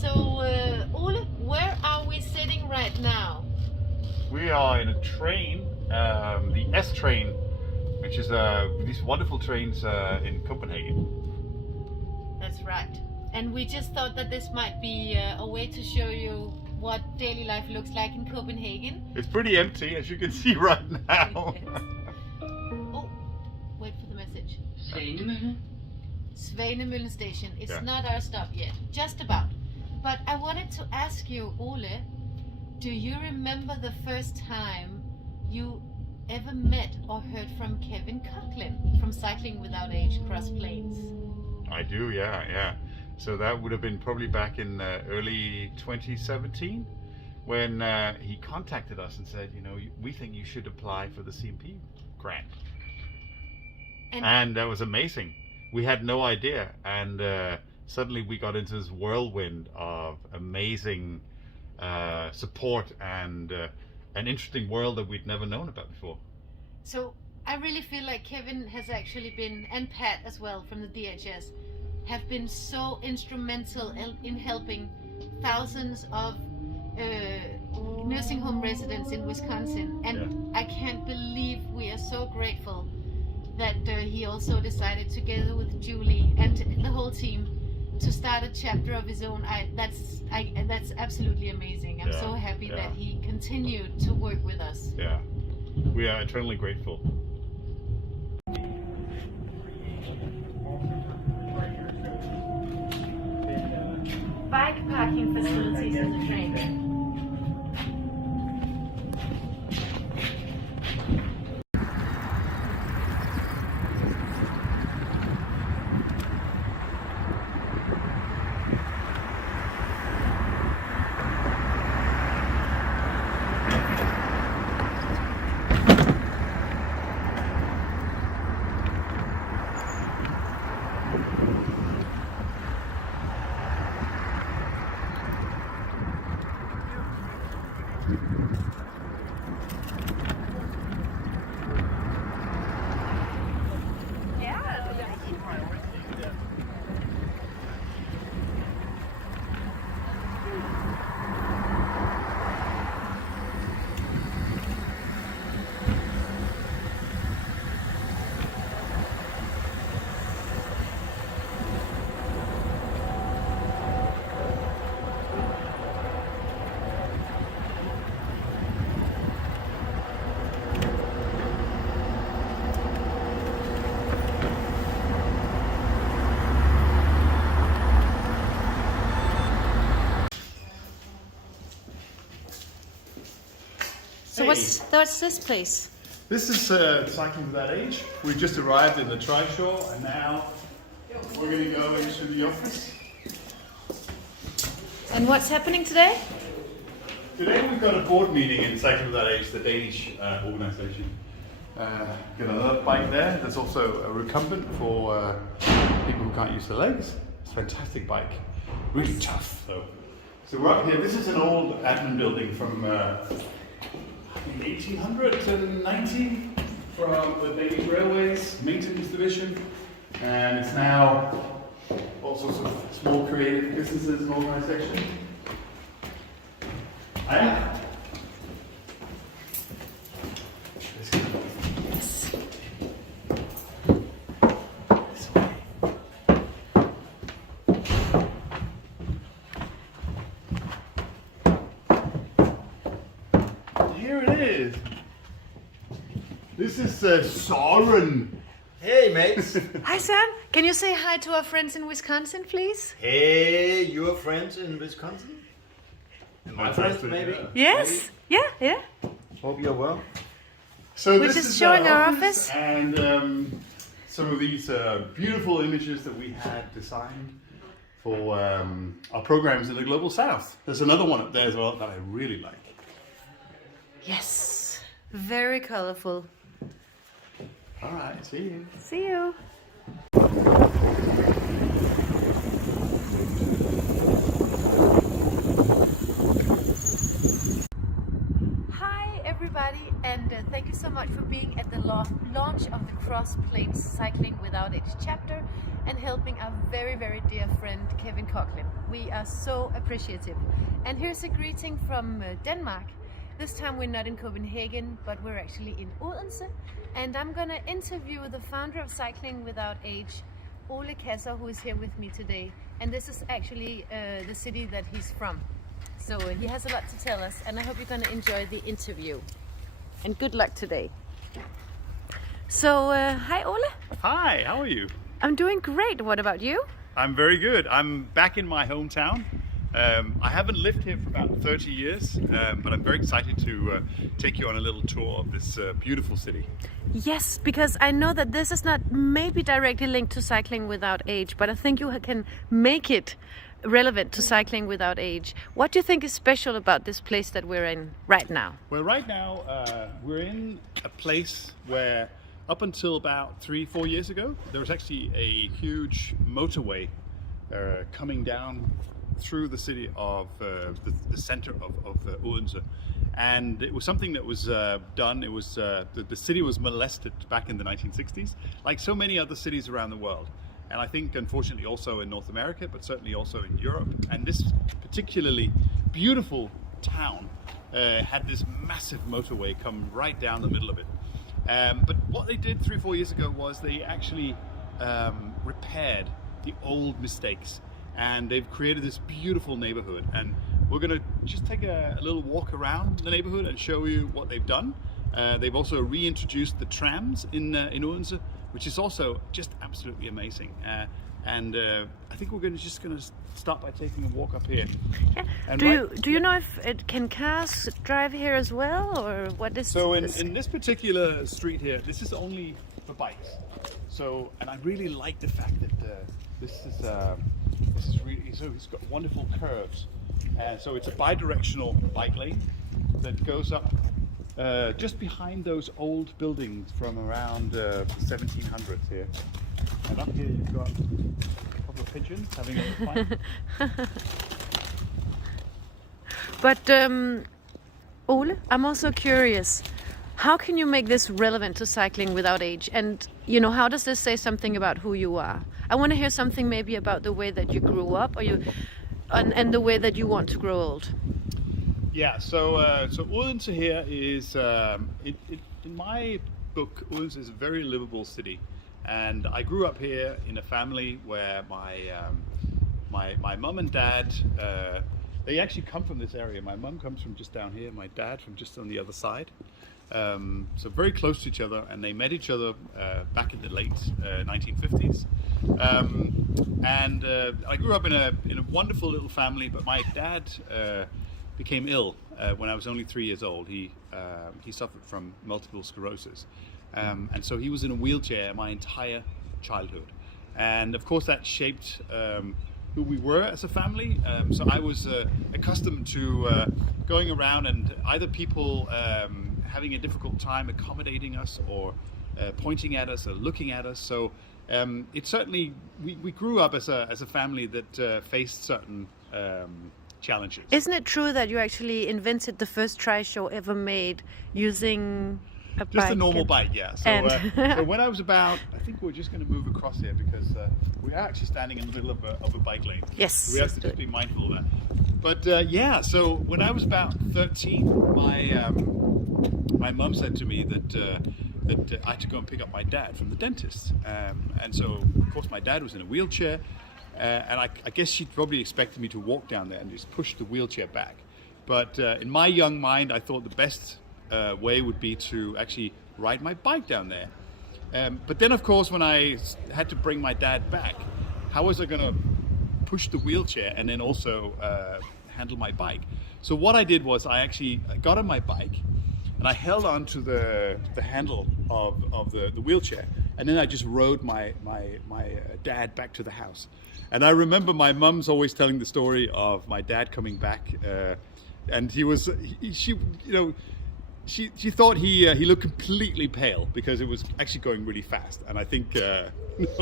So, Ole, where are we sitting right now? We are in a train, the S train, which is these wonderful trains in Copenhagen. That's right. And we just thought that this might be a way to show you what daily life looks like in Copenhagen. It's pretty empty, as you can see right now. Oh, wait for the message. Svanemøllen. Svanemøllen station. It's Yeah. not our stop yet. Just about. But I wanted to ask you, Ole, do you remember the first time you ever met or heard from Kevin Coughlin from Cycling Without Age Cross Plains? I do, yeah. So that would have been probably back in early 2017 when he contacted us and said, you know, we think you should apply for the CMP grant. And that was amazing. We had no idea. And suddenly we got into this whirlwind of amazing support and an interesting world that we'd never known about before. So I really feel like Kevin has actually been, and Pat as well from the DHS, have been so instrumental in helping thousands of nursing home residents in Wisconsin. And I can't believe we are so grateful that he also decided, together with Julie and the whole team, to start a chapter of his own. That's absolutely amazing. I'm so happy that he continued to work with us. Yeah, we are eternally grateful. Bike parking facilities in the train. So what's this place? This is Cycling Without Age. We just arrived in the Trishaw and now we're going to go into the office. And what's happening today? Today we've got a board meeting in Cycling Without Age, the Danish organisation. Got another bike there. There's also a recumbent for people who can't use their legs. It's a fantastic bike. Really tough though. So we're up here. This is an old admin building from 1890 from the Danish Railways Maintenance Division, and it's now all sorts of small creative businesses and organisations. Here it is. This is Søren. Hey mates! Hi, Sam. Can you say hi to our friends in Wisconsin, please? Hey, your friends in Wisconsin? And my friends, maybe? Yes. Maybe? Yeah. Hope you're well. So We're this just is showing our office. and some of these beautiful images that we had designed for our programs in the Global South. There's another one up there as well that I really like. Yes. Very colorful. All right, see you. See you. Hi everybody, and thank you so much for being at the launch of the Cross Plains Cycling Without Age chapter and helping our very, very dear friend Kevin Coughlin. We are so appreciative. And here's a greeting from Denmark. This time we're not in Copenhagen, but we're actually in Odense. And I'm gonna interview the founder of Cycling Without Age, Ole Kasser, who is here with me today. And this is actually the city that he's from. So he has a lot to tell us, and I hope you're gonna enjoy the interview. And good luck today. So, hi Ole. Hi, how are you? I'm doing great. What about you? I'm very good. I'm back in my hometown. I haven't lived here for about 30 years, but I'm very excited to take you on a little tour of this beautiful city. Yes, because I know that this is not maybe directly linked to Cycling Without Age, but I think you can make it relevant to Cycling Without Age. What do you think is special about this place that we're in right now? Well, right now we're in a place where up until about 3-4 years ago, there was actually a huge motorway coming down through the city of the center of Odense, and it was something that was done. It was the city was molested back in the 1960s, like so many other cities around the world, and I think unfortunately also in North America, but certainly also in Europe. And this particularly beautiful town had this massive motorway come right down the middle of it. But what they did 3-4 years ago was they actually repaired the old mistakes. And they've created this beautiful neighborhood, and we're gonna just take a little walk around the neighborhood and show you what they've done. They've also reintroduced the trams in Odense, which is also just absolutely amazing. And I think we're just gonna start by taking a walk up here. Yeah. And Do you know if it can cars drive here as well, or what is? So in this particular street here, this is only for bikes. So, and I really like the fact that this is really, so it's got wonderful curves. So it's a bi-directional bike lane that goes up just behind those old buildings from around 1700s here. And up here you've got a couple of pigeons having a little fight. But Ole, I'm also curious. How can you make this relevant to Cycling Without Age? And you know, how does this say something about who you are? I want to hear something maybe about the way that you grew up, or and the way that you want to grow old. Yeah, so Odense here is, in my book, Odense is a very livable city, and I grew up here in a family where my mum and dad, they actually come from this area. My mum comes from just down here, my dad from just on the other side. So very close to each other, and they met each other back in the late 1950s. And I grew up in a wonderful little family, but my dad became ill when I was only 3 years old. He suffered from multiple sclerosis, and so he was in a wheelchair my entire childhood. And of course that shaped who we were as a family. So I was accustomed to going around and either people having a difficult time accommodating us, or pointing at us or looking at us. So it certainly, we grew up as a family that faced certain challenges. Isn't it true that you actually invented the first tri-show ever made using a bike? Just a normal bike, yeah. So, so when I was about, I think we're just going to move across here because we are actually standing in the middle of a bike lane. Yes. So we have to just be mindful of that. But yeah, so when I was about 13, my mum said to me that I had to go and pick up my dad from the dentist. And so, of course, my dad was in a wheelchair. And I guess she probably expected me to walk down there and just push the wheelchair back. But in my young mind, I thought the best way would be to actually ride my bike down there. But then, of course, when I had to bring my dad back, how was I going to push the wheelchair and then also handle my bike? So what I did was I actually got on my bike and I held on to the handle of the wheelchair, and then I just rode my dad back to the house. And I remember my mum's always telling the story of my dad coming back, and she thought he looked completely pale because it was actually going really fast, and I think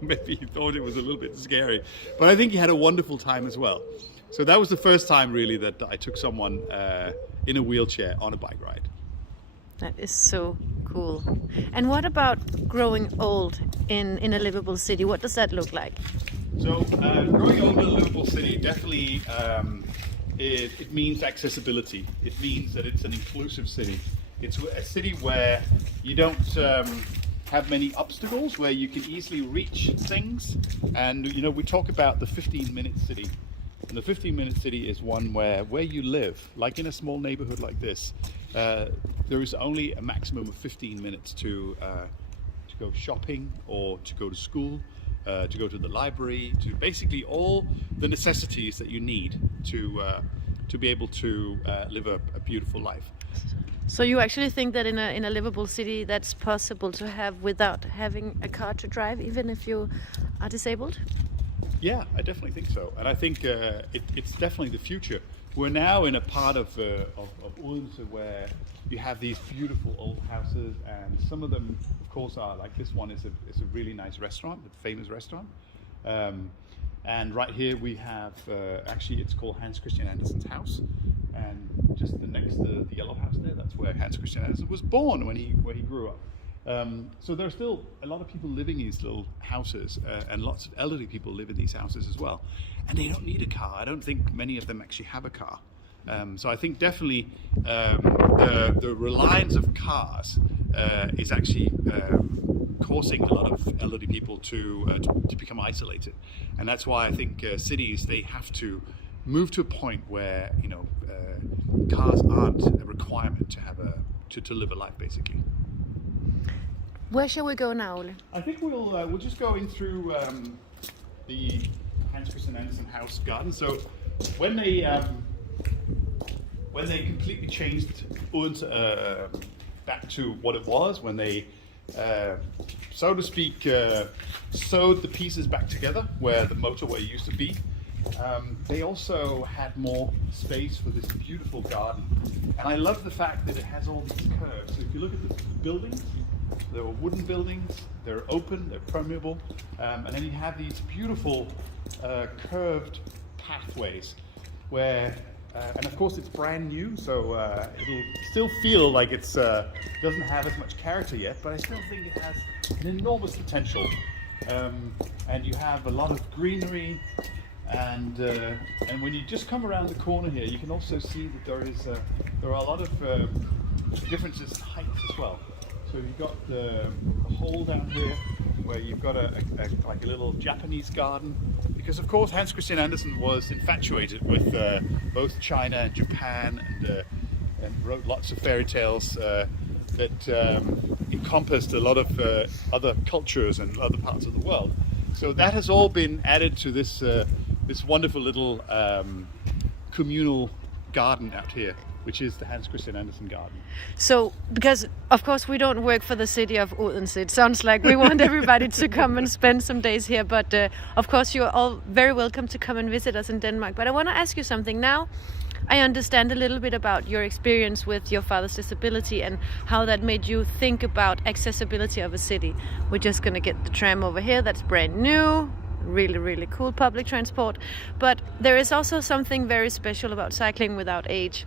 maybe he thought it was a little bit scary, but I think he had a wonderful time as well. So that was the first time really that I took someone in a wheelchair on a bike ride. That is so cool. And what about growing old in a livable city? What does that look like? So growing old in a livable city definitely it means accessibility. It means that it's an inclusive city. It's a city where you don't have many obstacles, where you can easily reach things. And you know, we talk about the 15-minute city. And the 15-minute city is one where you live, like in a small neighborhood like this, there is only a maximum of 15 minutes to go shopping or to go to school, to go to the library, to basically all the necessities that you need to be able to live a beautiful life. So you actually think that in a livable city that's possible to have without having a car to drive, even if you are disabled? Yeah, I definitely think so, and I think it's definitely the future. We're now in a part of Odense where you have these beautiful old houses, and some of them, of course, are like this one is a really nice restaurant, a famous restaurant. And right here we have actually it's called Hans Christian Andersen's house, and just next to the yellow house there, that's where Hans Christian Andersen was born when he grew up. So there's still a lot of people living in these little houses, and lots of elderly people live in these houses as well, and they don't need a car. I don't think many of them actually have a car. So I think definitely the reliance of cars is actually causing a lot of elderly people to become isolated, and that's why I think cities, they have to move to a point where, you know, cars aren't a requirement to have to live a life, basically. Where shall we go now, Ole? I think we'll just go in through the Hans Christian Andersen house garden. So when they completely changed Odense back to what it was, when they so to speak sewed the pieces back together where the motorway used to be, they also had more space for this beautiful garden. And I love the fact that it has all these curves. So if you look at the buildings, there are wooden buildings, they're open, they're permeable, and then you have these beautiful curved pathways where, and of course it's brand new, so it'll still feel like it's doesn't have as much character yet, but I still think it has an enormous potential. And you have a lot of greenery, and when you just come around the corner here, you can also see that there are a lot of differences in heights as well. So you've got the hole down here where you've got like a little Japanese garden, because of course Hans Christian Andersen was infatuated with both China and Japan, and wrote lots of fairy tales that encompassed a lot of other cultures and other parts of the world. So that has all been added to this this wonderful little communal garden out here, which is the Hans Christian Andersen garden. So, because of course we don't work for the city of Odense, it sounds like we want everybody to come and spend some days here, but of course you're all very welcome to come and visit us in Denmark. But I want to ask you something now. I understand a little bit about your experience with your father's disability and how that made you think about accessibility of a city. We're just going to get the tram over here, that's brand new. Really, really cool public transport. But there is also something very special about cycling without age,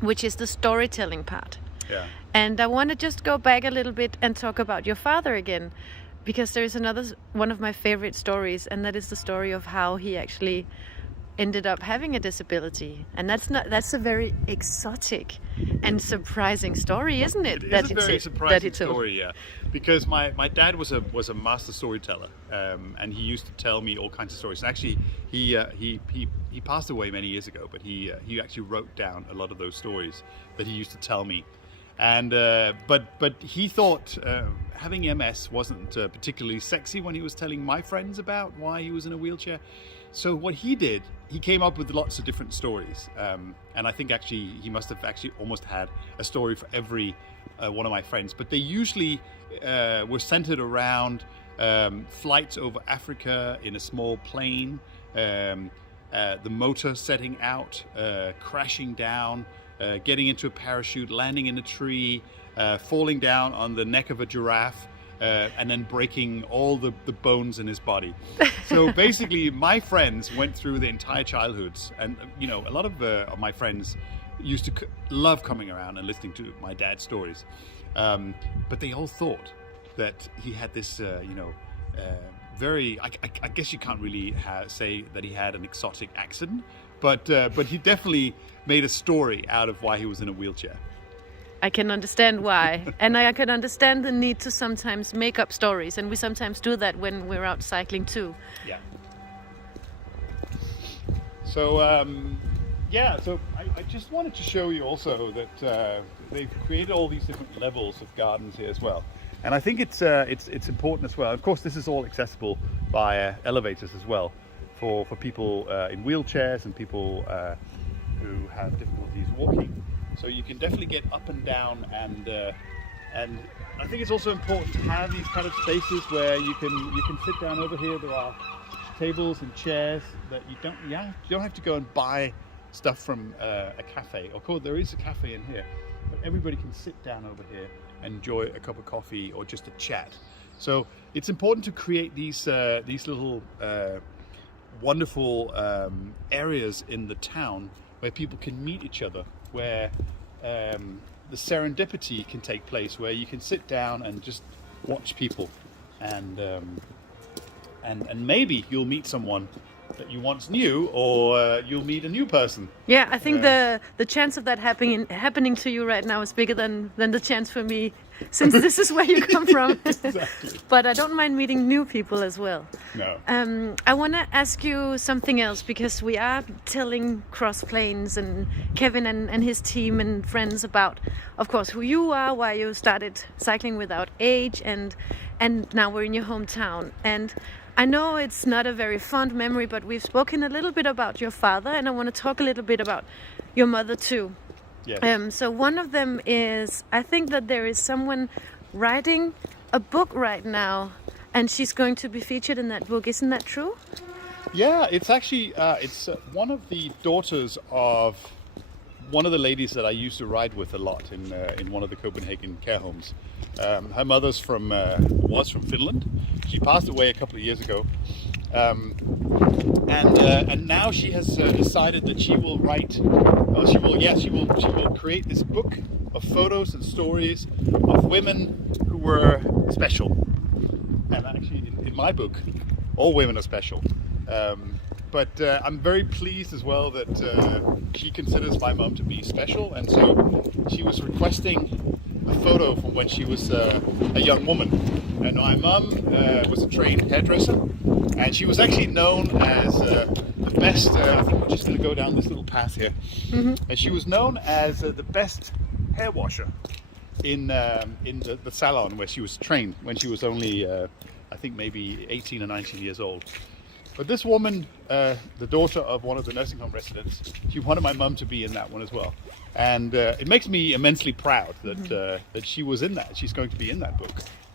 which is the storytelling part. Yeah. And I want to just go back a little bit and talk about your father again, because there's another one of my favorite stories, and that is the story of how he actually ended up having a disability. And that's a very exotic and surprising story, isn't it? It is a very surprising story, yeah. Because my dad was a master storyteller, and he used to tell me all kinds of stories. And actually, he passed away many years ago, but he actually wrote down a lot of those stories that he used to tell me. And but he thought having MS wasn't particularly sexy when he was telling my friends about why he was in a wheelchair. So what he did, he came up with lots of different stories, and I think actually he must have actually almost had a story for every one of my friends. But they usually were centered around flights over Africa in a small plane, the motor setting out, crashing down, getting into a parachute, landing in a tree, falling down on the neck of a giraffe, and then breaking all the bones in his body. So basically, my friends went through the entire childhoods, and you know, a lot of my friends used to love coming around and listening to my dad's stories, but they all thought that he had this, very. I guess you can't really say that he had an exotic accent, but he definitely made a story out of why he was in a wheelchair. I can understand why, and I can understand the need to sometimes make up stories, and we sometimes do that when we're out cycling too. Yeah. So so I just wanted to show you also that they've created all these different levels of gardens here as well, and I think it's important as well. Of course, this is all accessible via elevators as well for people in wheelchairs and people who have difficulties walking. So you can definitely get up and down, and I think it's also important to have these kind of spaces where you can sit down. Over here there are tables and chairs that you don't have to go and buy stuff from a cafe. Of course there is a cafe in here, but everybody can sit down over here and enjoy a cup of coffee or just a chat. So it's important to create these little wonderful areas in the town where people can meet each other, where the serendipity can take place, where you can sit down and just watch people, and maybe you'll meet someone that you once knew, or you'll meet a new person. Yeah, I think the chance of that happening to you right now is bigger than the chance for me, since this is where you come from. Exactly. But I don't mind meeting new people as well. No. I want to ask you something else, because we are telling Cross Plains and Kevin and his team and friends about, of course, who you are, why you started Cycling Without Age, and now we're in your hometown. And I know it's not a very fond memory, but we've spoken a little bit about your father, and I want to talk a little bit about your mother too. Yes. So one of them is, I think that there is someone writing a book right now, and she's going to be featured in that book. Isn't that true? Yeah, it's actually it's one of the daughters of one of the ladies that I used to ride with a lot in one of the Copenhagen care homes. Her mother's was from Finland. She passed away a couple of years ago, and now she has decided that she will write. Well, she will create this book of photos and stories of women who were special. And actually, in my book, all women are special. But I'm very pleased as well that she considers my mum to be special, and so she was requesting a photo from when she was a young woman. And my mum was a trained hairdresser, and she was actually known as the best. I think we're just going to go down this little path here, and she was known as the best hair washer in the salon where she was trained when she was only I think maybe 18 or 19 years old. But this woman, the daughter of one of the nursing home residents, she wanted my mum to be in that one as well. And it makes me immensely proud that she was in that. She's going to be in that book.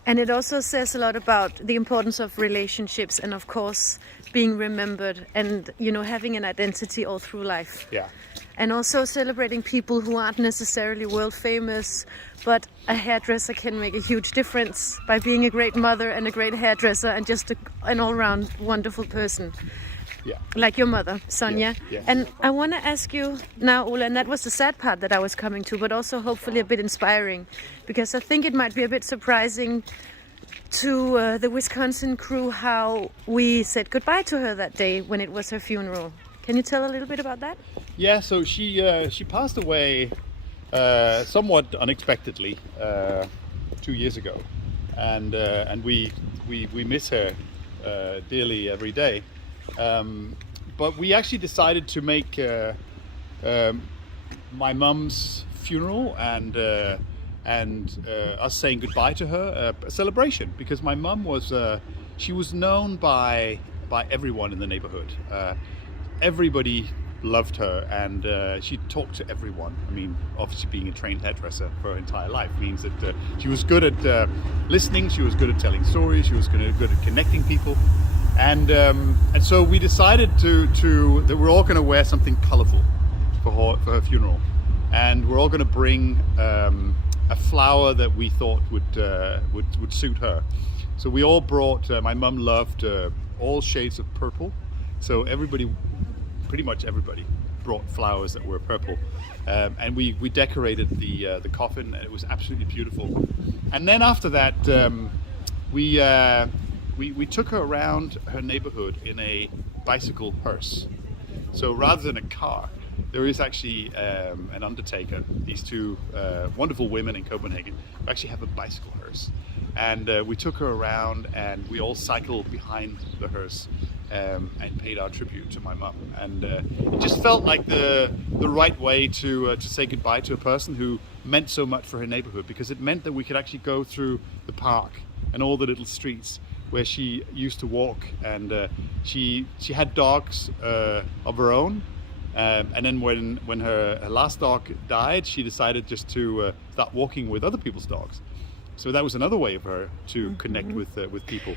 And it also says a lot about the importance of relationships, and of course being remembered, and having an identity all through life. Yeah. And also celebrating people who aren't necessarily world famous, but a hairdresser can make a huge difference by being a great mother and a great hairdresser and just an all-round wonderful person. Yeah. Like your mother, Sonja. Yes. And I want to ask you now, Ole, and that was the sad part that I was coming to, but also hopefully a bit inspiring, because I think it might be a bit surprising to the Wisconsin crew how we said goodbye to her that day when it was her funeral. Can you tell a little bit about that? Yeah, so she passed away somewhat unexpectedly 2 years ago, and we miss her dearly every day. But we actually decided to make my mum's funeral and us saying goodbye to her a celebration, because my mum was she was known by everyone in the neighborhood. Everybody loved her, and she talked to everyone. I mean, obviously being a trained hairdresser for her entire life means that she was good at listening, she was good at telling stories, she was good at connecting people. And so we decided that we're all going to wear something colourful for her funeral, and we're all going to bring a flower that we thought would suit her. So we all brought. My mum loved all shades of purple, so pretty much everybody brought flowers that were purple, and we decorated the coffin, and it was absolutely beautiful. And then after that, we took her around her neighborhood in a bicycle hearse. So rather than a car, there is actually an undertaker, these two wonderful women in Copenhagen, who actually have a bicycle hearse. And we took her around, and we all cycled behind the hearse and paid our tribute to my mum. And it just felt like the right way to say goodbye to a person who meant so much for her neighborhood, because it meant that we could actually go through the park and all the little streets where she used to walk. And she had dogs of her own. And then when her last dog died, she decided just to start walking with other people's dogs. So that was another way of her to connect with people.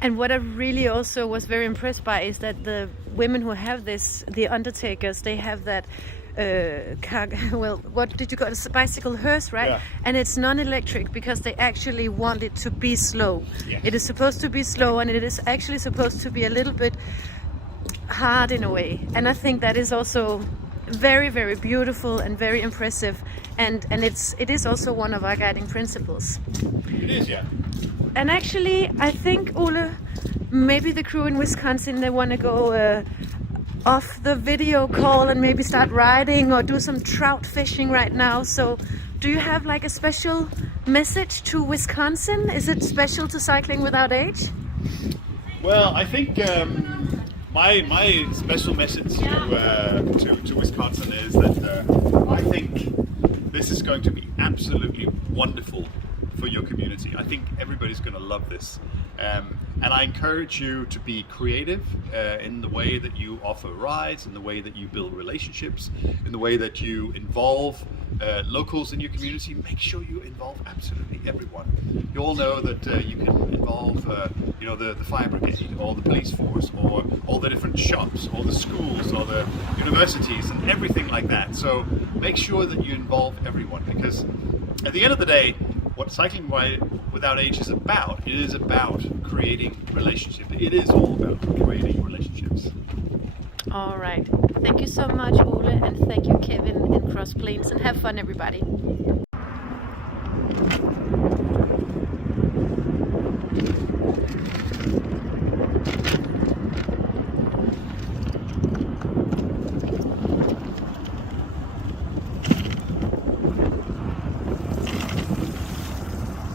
And what I really also was very impressed by is that the women who have this, the undertakers, they have that what did you call it? Bicycle hearse, right? Yeah. And it's non-electric because they actually want it to be slow. Yes. It is supposed to be slow, and it is actually supposed to be a little bit hard in a way. And I think that is also very, very beautiful and very impressive. And it is also one of our guiding principles. It is, yeah. And actually, I think, Ole, maybe the crew in Wisconsin, they want to go off the video call and maybe start riding or do some trout fishing right now. So do you have like a special message to Wisconsin? Is it special to Cycling Without Age? Well, I think my special message to Wisconsin is that I think this is going to be absolutely wonderful for your community. I think everybody's going to love this. And I encourage you to be creative in the way that you offer rides, in the way that you build relationships, in the way that you involve locals in your community. Make sure you involve absolutely everyone. You all know that you can involve the fire brigade, or the police force, or all the different shops, or the schools, or the universities, and everything like that. So make sure that you involve everyone, because at the end of the day, what Cycling Without Age is about, it is about creating relationships. It is all about creating relationships. All right. Thank you so much, Ole, and thank you, Kevin in Cross Plains, and have fun, everybody.